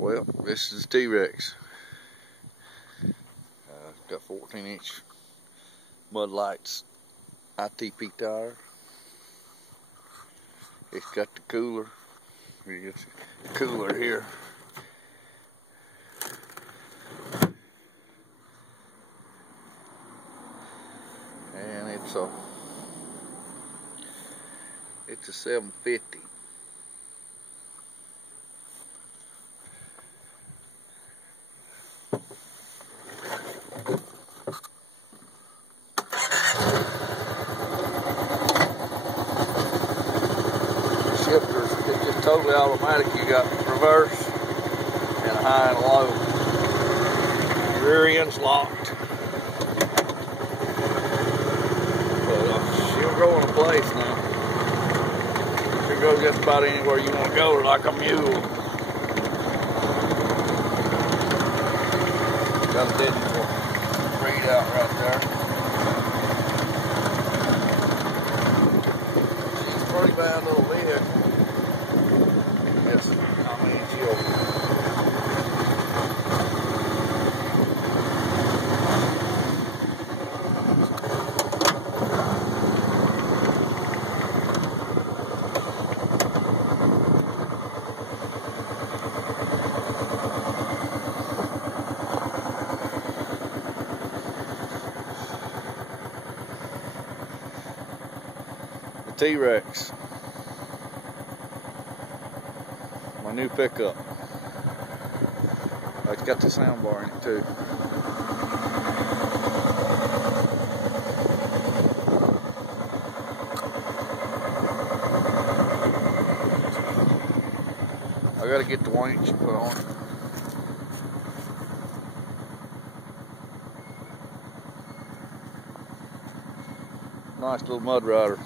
Well, this is the T-Rex. Got 14-inch Mud Lights ITP tire. It's got the cooler. It's a cooler here. And it's a 750. Shifters, it's just totally automatic. You got reverse and a high and a low. Rear end's locked. But she'll go in place now. She'll go just about anywhere you want to go, like a mule. Got a digital readout right there. She's a pretty bad little vehicle. Yes, I mean, the T-Rex. My new pickup. It's got the sound bar in it too. I gotta get the winch put on it. Nice little mud rider.